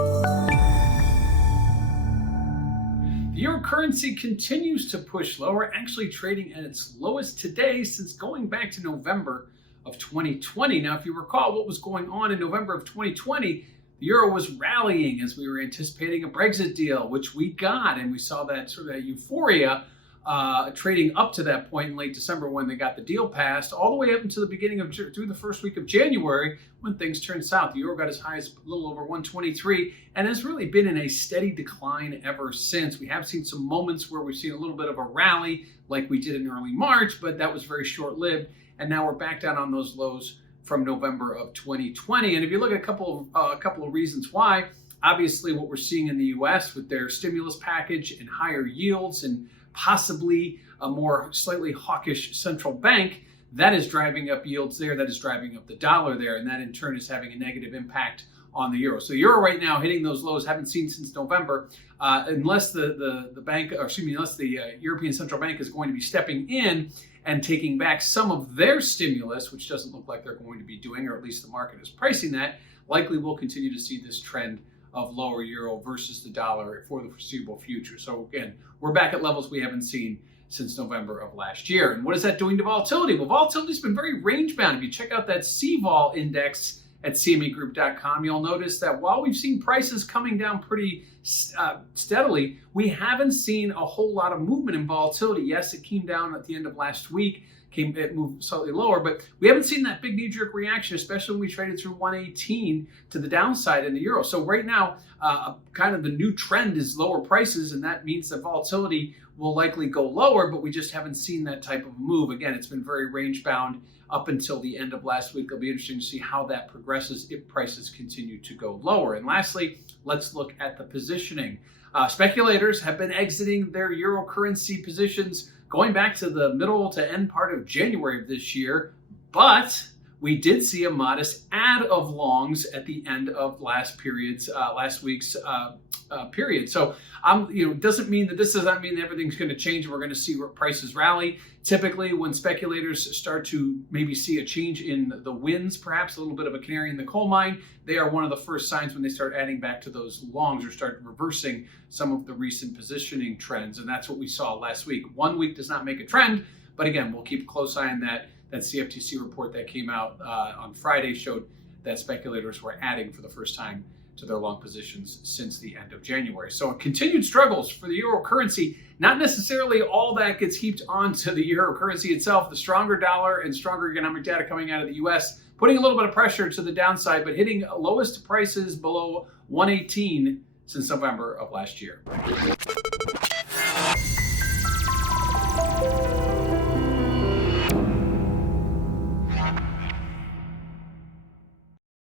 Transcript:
The euro currency continues to push lower, actually trading at its lowest today since going back to November of 2020. Now, if you recall what was going on in November of 2020, the euro was rallying as we were anticipating a Brexit deal, which we got, and we saw that sort of that euphoria trading up to that point in late December when they got the deal passed, all the way up until the beginning of through the first week of January when things turned south. The euro got as high as a little over 123 and has really been in a steady decline ever since. We have seen some moments where we've seen a little bit of a rally like we did in early March, but that was very short-lived, and now we're back down on those lows from November of 2020. And if you look at a couple of reasons why, obviously what we're seeing in the U.S. with their stimulus package and higher yields and possibly a more slightly hawkish central bank, that is driving up yields there, that is driving up the dollar there, and that in turn is having a negative impact on the euro. So the euro right now hitting those lows haven't seen since November, unless the bank, or excuse me, unless the European Central Bank is going to be stepping in and taking back some of their stimulus, which doesn't look like they're going to be doing, or at least the market is pricing that. Likely we'll continue to see this trend of lower euro versus the dollar for the foreseeable future. So again, we're back at levels we haven't seen since November of last year. And what is that doing to volatility? Well, volatility's been very range bound. If you check out that CVol index at cmegroup.com, you'll notice that while we've seen prices coming down pretty steadily, we haven't seen a whole lot of movement in volatility. Yes, it came down at the end of last week, it moved slightly lower, but we haven't seen that big knee-jerk reaction, especially when we traded through 118 to the downside in the euro. So right now, kind of the new trend is lower prices, and that means that volatility will likely go lower, but we just haven't seen that type of move. Again, it's been very range-bound up until the end of last week. It'll be interesting to see how that progresses if prices continue to go lower. And lastly, let's look at the positioning. Speculators have been exiting their euro currency positions going back to the middle to end part of January of this year, but we did see a modest add of longs at the end of last week's period. So, it doesn't mean that this doesn't mean that everything's going to change and we're going to see prices rally. Typically, when speculators start to maybe see a change in the winds, perhaps a little bit of a canary in the coal mine, they are one of the first signs when they start adding back to those longs or start reversing some of the recent positioning trends. And that's what we saw last week. 1 week does not make a trend, but again, we'll keep a close eye on that. That CFTC report that came out on Friday showed that speculators were adding for the first time to their long positions since the end of January. So continued struggles for the euro currency. Not necessarily all that gets heaped onto the euro currency itself. The stronger dollar and stronger economic data coming out of the U.S. putting a little bit of pressure to the downside, but hitting lowest prices below 118 since November of last year.